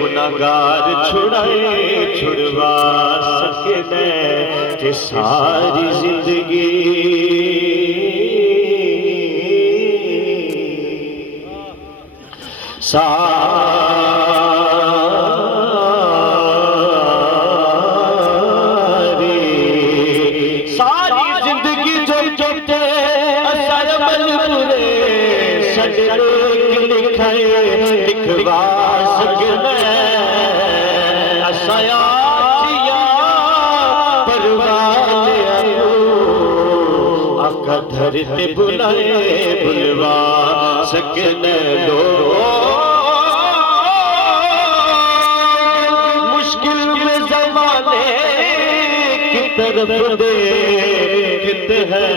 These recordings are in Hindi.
गुनाहगार छुड़ाए छुड़वा सके ते सारी जिंदगी सारी जिंदगी जो जोते असर बलबुरे सड़े लिखाए लिखवा सकना असया परवाने आका धरते बुलाए बुलवा सकने लो मुश्किल में ज़माने की तरफ देखते हैं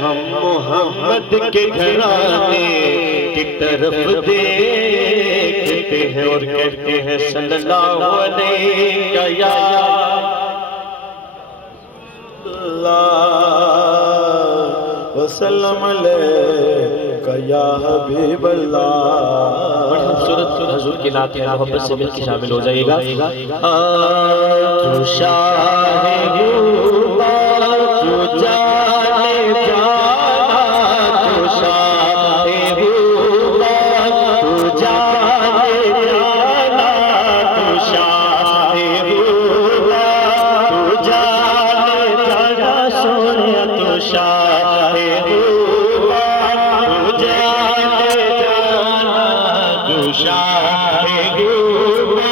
हम मोहम्मद के घराने की तरफ देखते हैं और कहते हैं सल्लल्लाहु अलैहि वसल्लम या हबीब अल्लाह। बड़ी खूबसूरत हुजूर की नात है, मोहब्बत से मिल के शामिल हो जाइएगा। तू शाहे हुआ तू जाने जाना, तू शाहे हुआ तू जाने जाना, तू शाहे हुआ तू जाने जाना सोनिया, तू शाहे हुआ तू जाने जाना, तू शाहे हुआ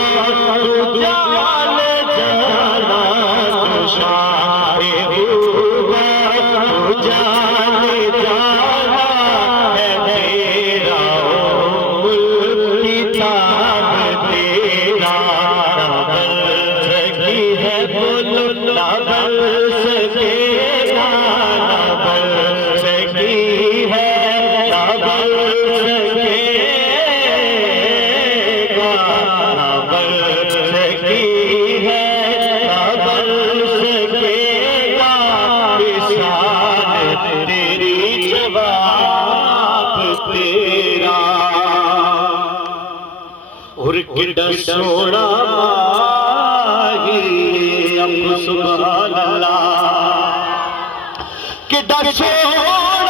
तू जाने जाना, तू शाहे हुआ तू जाने जाना है तेरा किताब तेरा ना बन सकी है बोल ना बन सकेगा ना बन सकी है ना बन सकेगा ना बन सकी है ना बन सकेगा विशाल तेरी जवाब तेरा और कितना सोना माही अब सुभान अल्लाह कितना सोना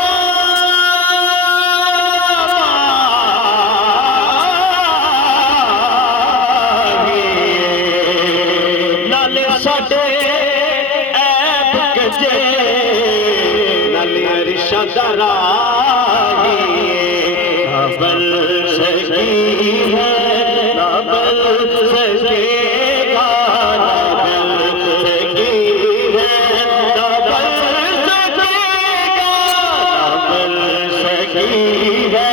नाले साडे ऐब गजे नाले रिश्तेदारा बल सकी है ना बल सकेगा ना बल सकी है ना बल सकेगा ना बल सकी है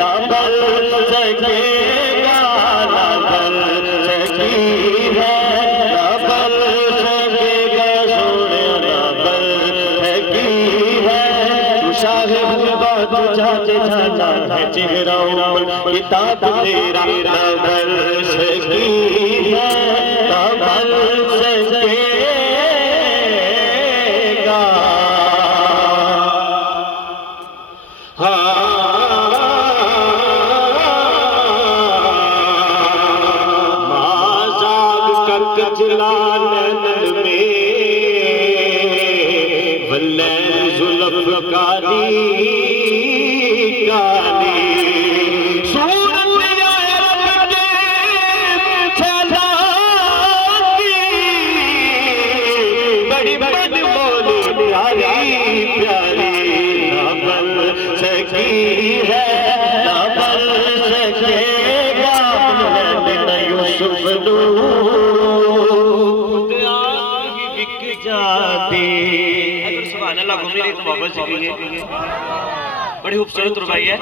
ना बल सकेगा ना बल सकी है ना बल सकेगा सोने ना बल सकी है शाहे हुआ तू जाते जाना है चेहरा किताब तेरा ना बल सकी है ना बल सकेगा। माजाग कर कजला नैनन में वल्ले जुल्फ काली काली बड़ी बड़ी बोली प्यारी प्यारी ना बन सकी है ना बन सकेगा यूसुफ बिक जाती सुभान अल्लाह घूम रही तो वापस सीखेंगे। बड़ी खूबसूरत रुबाई है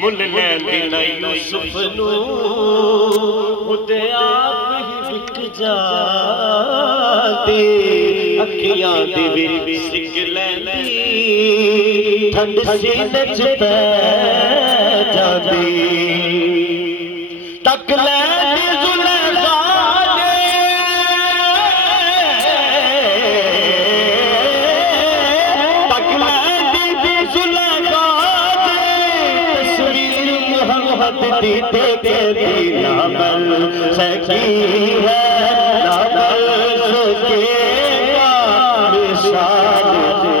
मुल लेना यूसुफ नू खुदे आप ही बिक जाती अखियां दी भी सिक लैंदी ठंड सीने च पै जाती तक लैंदी जुलेखा ने तक लैंदी जुलेखा दी तेरी ना बन सकी है, ना बन सकेगा मिसाल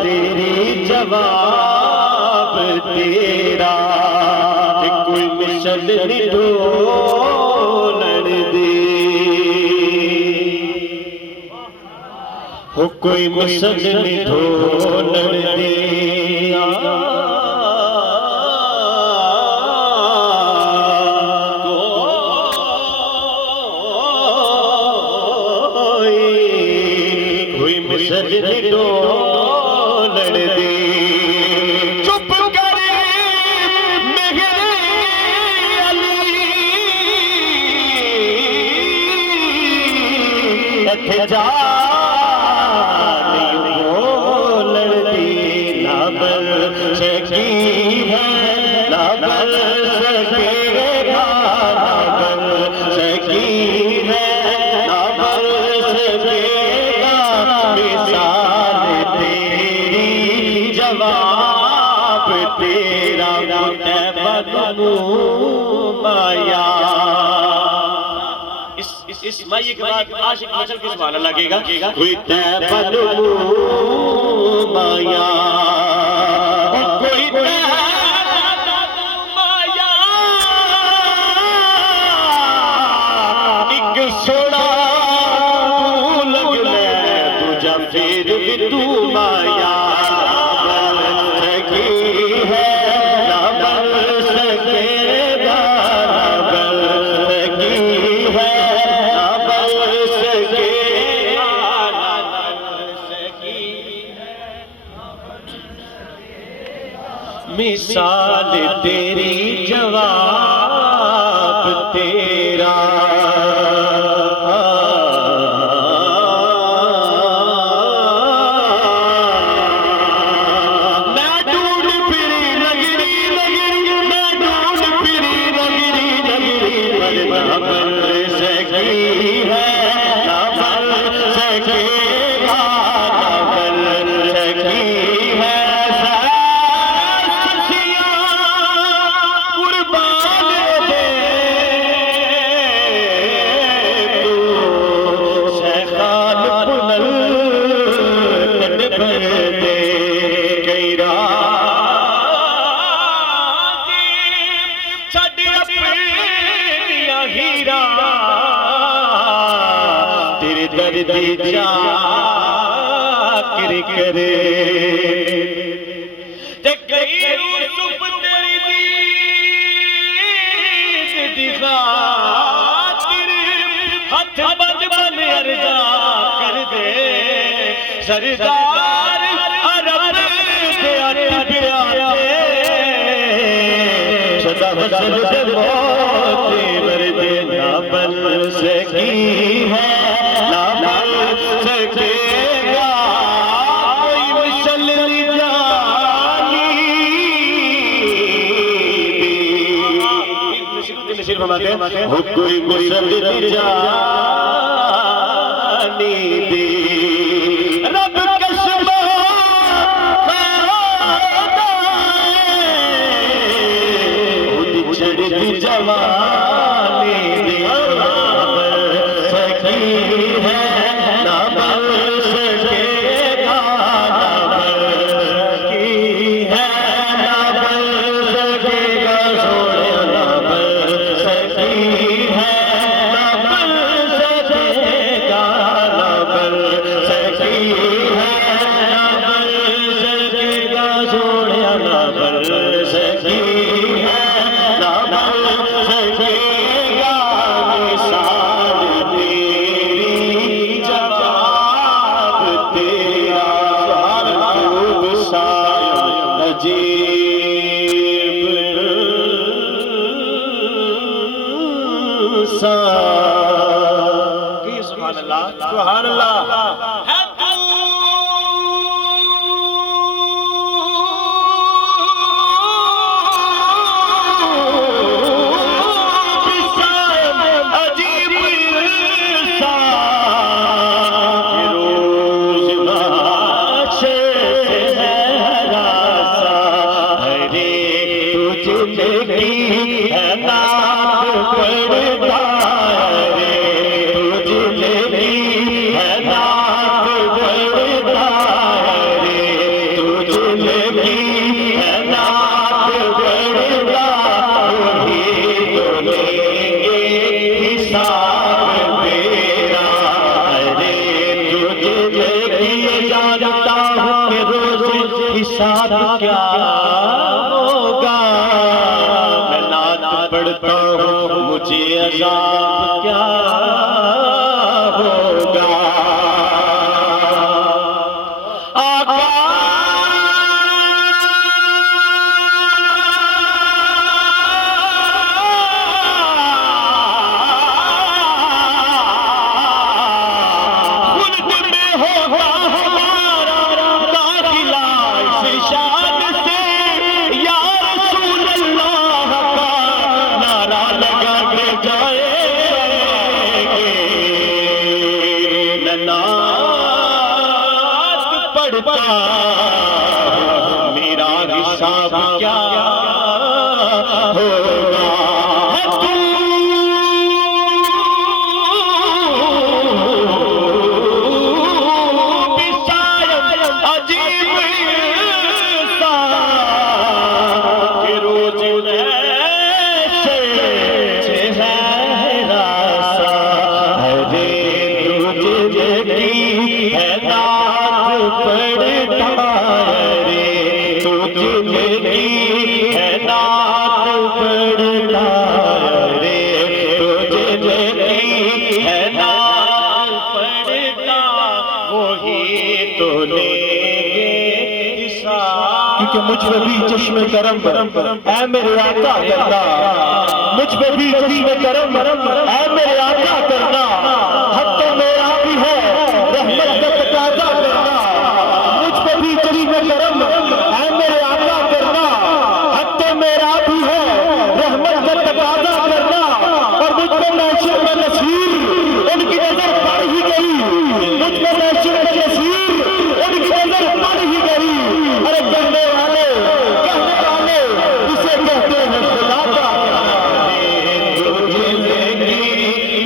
तेरी जवाब तेरा। कोई मिसल ढोलन दे हो, कोई मिसल ढोलन दे डोलन दे। चुप कर मेरे अली इत्थे जा बोलन दी ना बन सकी है, ना बन सकेगा, ना बन सकी है, ना बन सकेगा मिसाल तेरी जवाब तेरा। बनू माया इस माई के बाद आशिक मचल के सुभान अल्लाह लगेगा। कोई बनू माया, कोई माया एक सोना फिर भी तू माया बन सकी है, ना बन सकेगा, ना बन सकी है, ना बन सकेगा, ना बन सकी मिसाल तेरी जवाब तेरा। दर्दी जाकिर करे ते कई यूसुफ तेरी दीद दी खातिर हथ बंद बन अर्जा कर दे सरदार अरब दे अरब प्यारे सदा हसन दे मौत मरदे ना बन सकी है, ना बन सकेगा कोई मिसल जानी। नसीर फरमाते हैं हो कोई मिसल जानी दे रब कसम चढ़ती जवानी दे सकी है, ना बन सकेगा, ना बन सकी है, ना बन सकेगा सोने, ना बन सकी है, ना बन सकेगा, ना बन सकी है, ना बन सकेगा सोने, ना बन सकी है, ना बन सकेगा मिसाल तेरी जवाब तेरा। खूब सायम अजीब सा सुभान अल्लाह, सुभान अल्लाह। है ना मुझे अज़ाब क्या होगा। आका मेरा हिसाब क्या होगा। अजीब सा रोज चेहरा सा हरे रोज है नाथ पड़ता रे तुझे है नाथ पड़ता रे तुझे है नाथ पड़ता वही तो लेंगे हिसाब। क्योंकि मुझ पे भी चश्मे करम ऐ मेरे आका करना, मुझ पे भी चश्मे करम ऐ मेरे आका करना। हक तो मेरा भी है रहमत का तकाज़ा करना, मुझ पे भी चश्मे करम ऐ मेरे आका करना। हक तो मेरा भी है रहमत का तकाज़ा करना। और मुझ पे महशर में नसीर उनकी नजर पड़ ही गई, मुझ पे महशर में नसीर उनकी नजर पड़ ही गई। अरे कहने वाले इसे कहते हैं खुदा का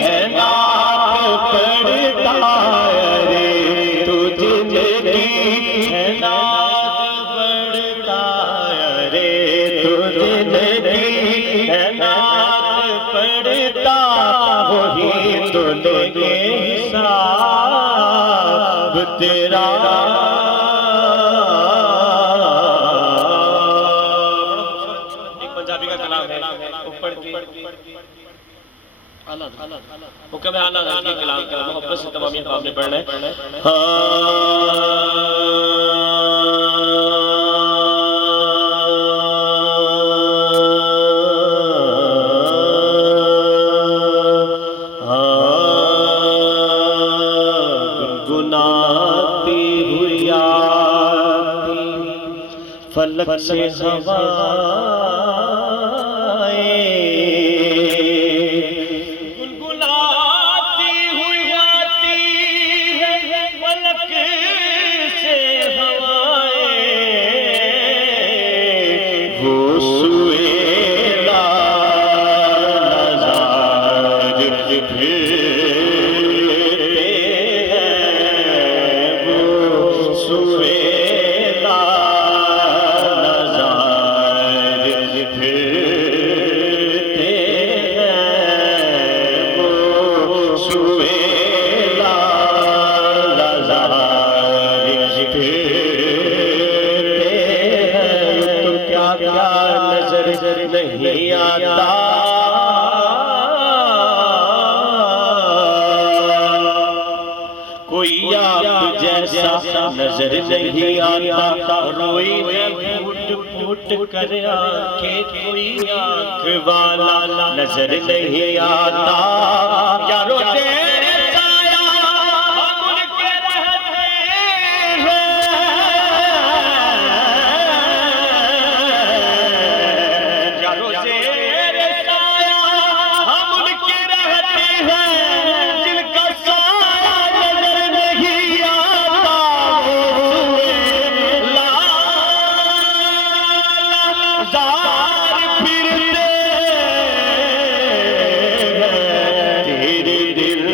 है नाथ पड़ता रे तुझे है नाथ पड़ता रे तुझे है नाथ पड़ता वही तो लेंगे हिसाब तेरा। पंजाबी का कलाम है ऊपर की हुक्म है आला के कलाम का मोहब्बत से तमाम आपने पढ़ना है। गुनगुनाती हुई आती फलक से हवा नहीं आता कोई आप जैसा नजर नहीं आता। रोई फूट फूट कर आंखें कोई आंख वाला नजर नहीं आता। यारो तेरे साया हम उनके रहते हैं, यारो तेरे साया हम उनके रहते हैं जिनका साया नजर नहीं आता। जार फिरते तेरे दिल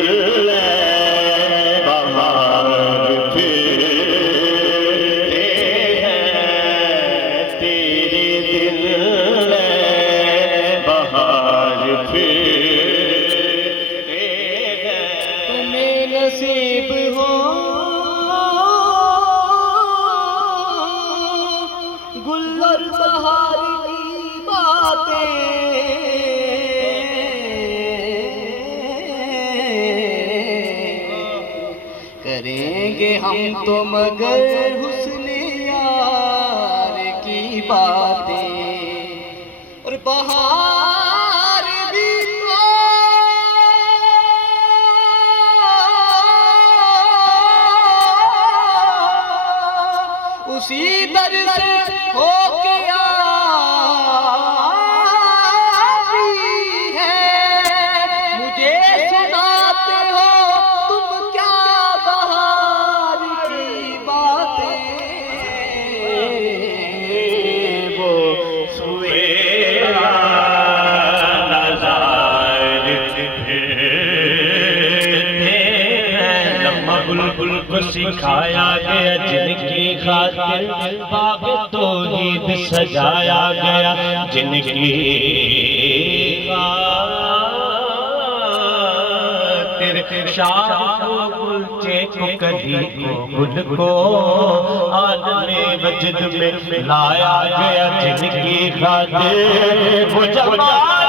करेंगे हम तो मगर हुस्न यार की बातें, और बहार भी तो उसी दर से होके आती है। मुझे सुनाते हो तुम क्या बहार की बातें, वो बुलबुल को सिखाया गया जिनकी खातिर बाग तौहीद सजाया गया, जिनकी खातिर शाम को गुलचे को कदी को गुल को आलमे वजद में लाया गया, जिनकी खातिर वो जमाल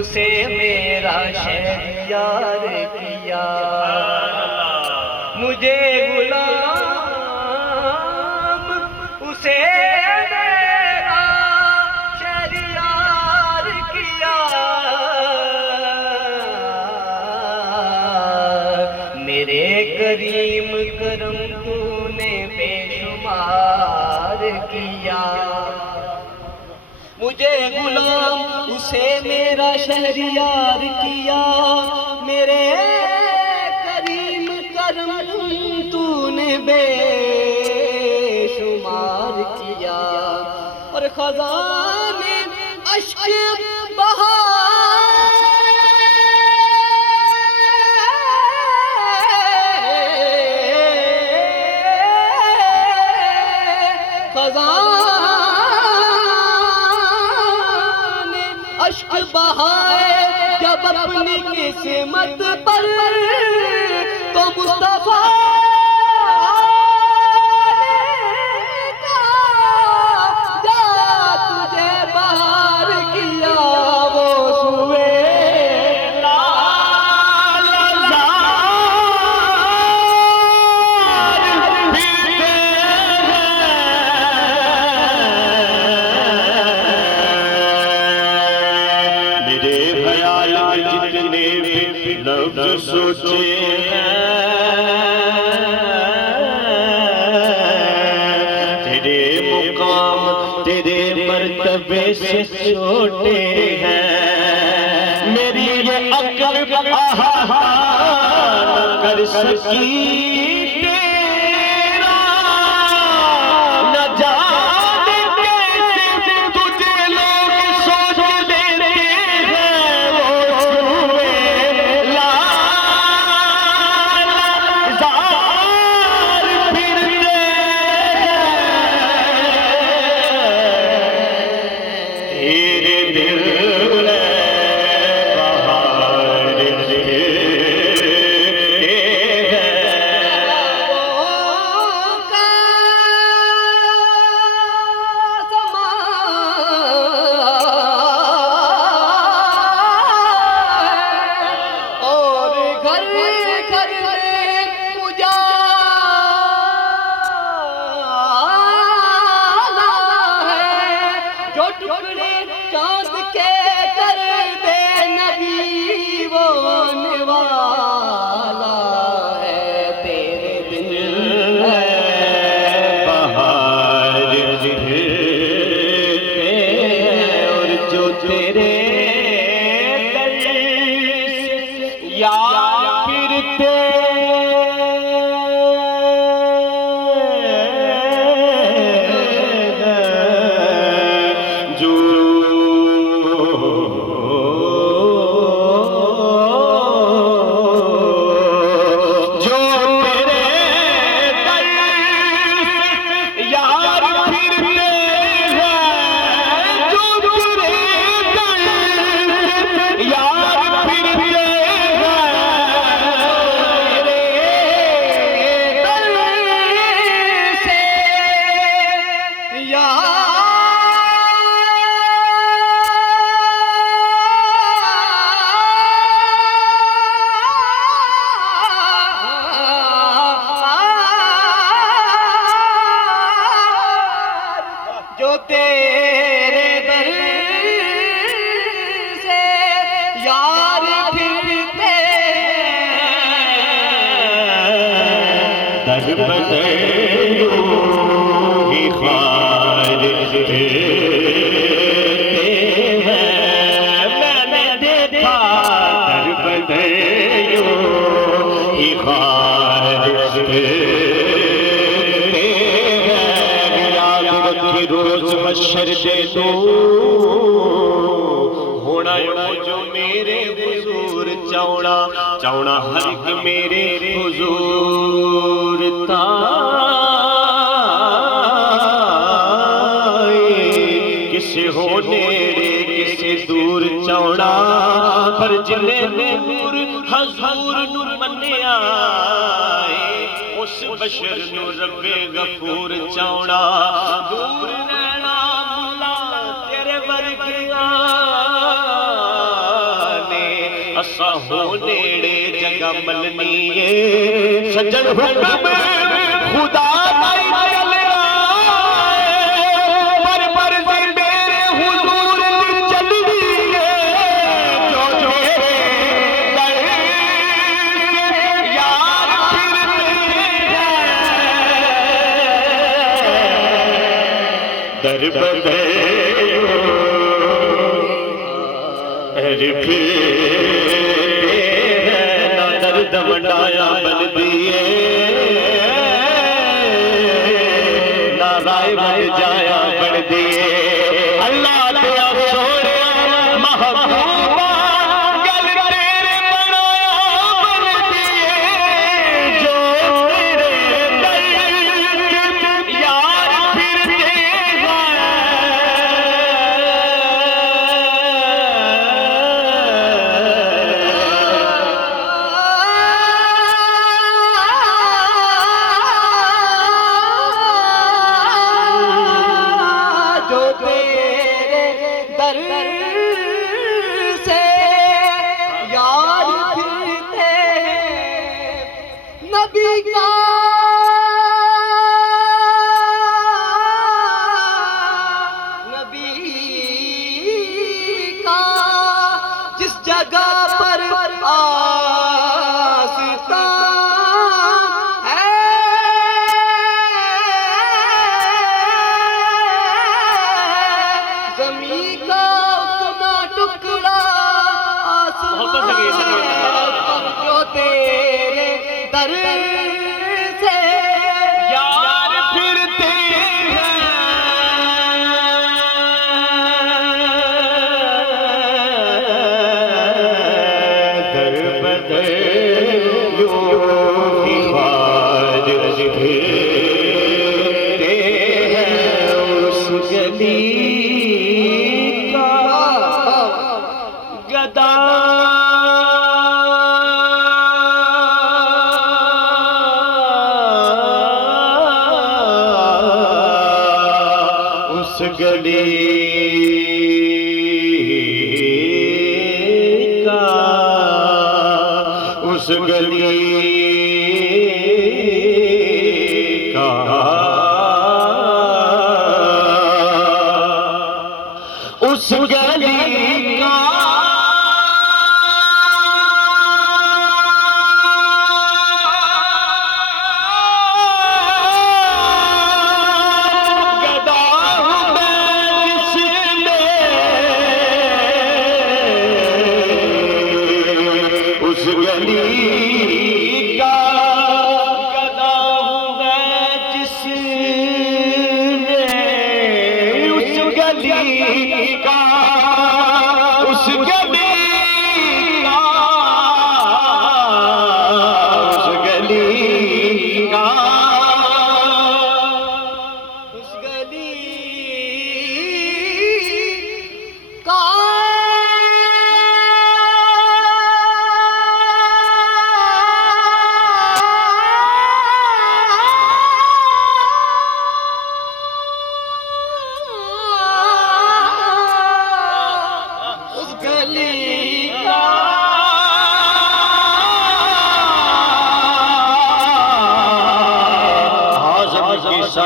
उसे मेरा शहरियार किया, मुझे गुलाम उसे मेरा शहरियार किया। मेरे करीम करम तूने बेशुमार किया, मुझे गुलाम उसे मेरा शहरियार किया। मेरे करीम करम तूने बेशुमार किया, और खजाने अश्क बहा अश्क बहाए जब अपनी किस्मत पर, तो मुस्तफा जा तुझे बहार किया, वो सुए लफ्ज़ सोचे तेरे मुकाम तेरे मर्तबे से छोटे हैं, मेरी ये अक्ल आहा न कर सकी जो तेरे दर से यार फिरते दर बदर ही खार मैंने देखा दर बदर ही खार रोज बशर दे दो होना जो मेरे हुजूर चावना चावना हर एक मेरे हुजूर ताए किसे हो नेड़े किसे दूर चावना पर जिले नूर हजूर नू मन्निया उस बशर नू रब्बे गफूर चावना दूर रहना मुल्ला तेरे वर्गिया ने असा हो नेड़े जगह मलनी है सज्जन हुक्म खुदा नहीं चलना पर मेरे हुजूर की चलनी है जो जो यार दर बदर ना दर्द मंडाया बन दिए ना राय बन जाया बन दिए अल्लाह तेरा सोने महबूबा गल तेरे बनाया बन दिए जो तेरे दर यार फिरते जो तेरे दर से यार फिरते नबी का जिस जगह पर आस्तान है ज़मीं का उतना टुकड़ा आसमान जो तेरे दर से यार फिरते दर बदर यो ही खार फिरते हैं उस गली का गदा उस गली का उस गली का उस गली का गदा हूँ मैं जिसमें उस गली का गदा हूँ मैं जिसमें उस गली का उस गली का उस गली का उस गली का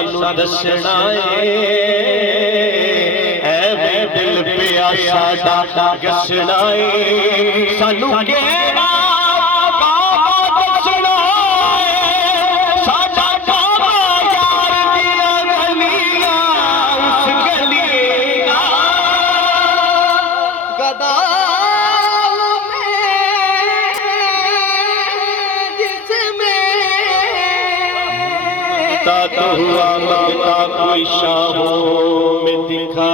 सानू दसना है दिल पिया साडा गसना है सानू केड़ा काबा दसना है साडा काबा यार दिया गलियां उस गलियां गदा तो हुआ मंगता कोई शाहों में दिखा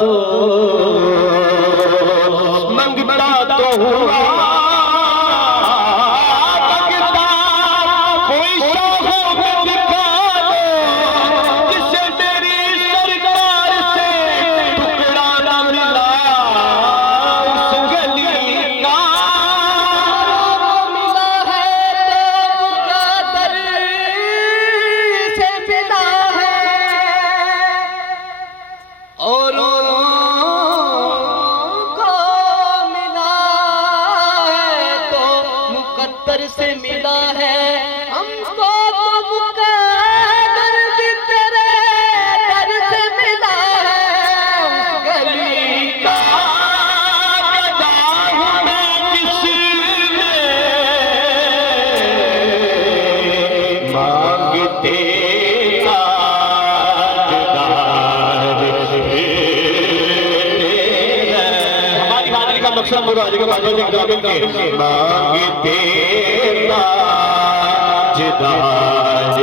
दो मंगता तो हुआ मंगता कोई शाहों में दिखा दो जिसे मेरी सरकार से टुकड़ा न मिला उस गली का से मिला है हमको तो मुकद्दर भी तेरे दर से मिला है उस गली का गदा हूँ मैं किसने मांगते हमारी गाने का मकसद मुराद के बाजू से मांगते ताजदार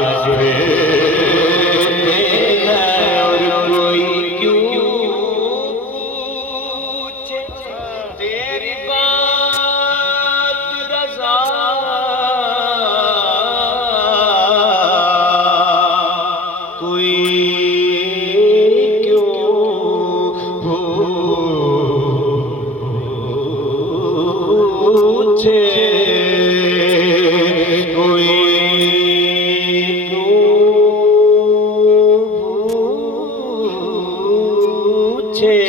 और कोई क्यों पूछे तेरी बात रज़ा कोई क्यों पूछे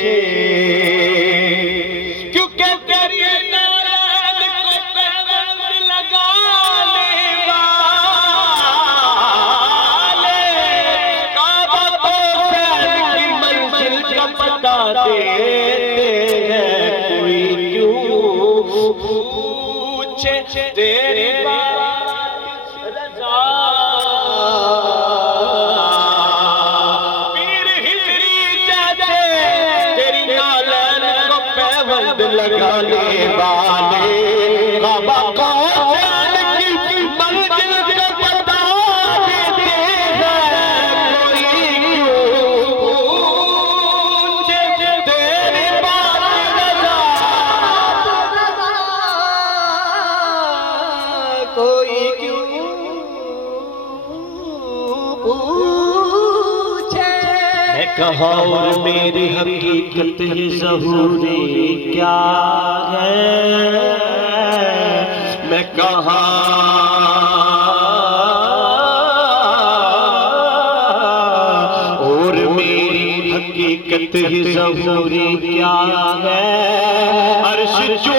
क्योंकि तेरी नाराज को पैबंद लगाने वाले काबा को फैल की मंजिल का पता देते हैं कोई क्यों पूछे तेरी बात रज़ा लगाने वाले काबा को फैल की मंजिल का पता देते हैं कोई क्यों पूछे तेरी बात रज़ा कोई क्यों पूछे मैं कहा और मेरी हकीकत ही ज़हूरी क्या है मैं कहा और मेरी हकीकत ही ज़हूरी क्या है अर्श जो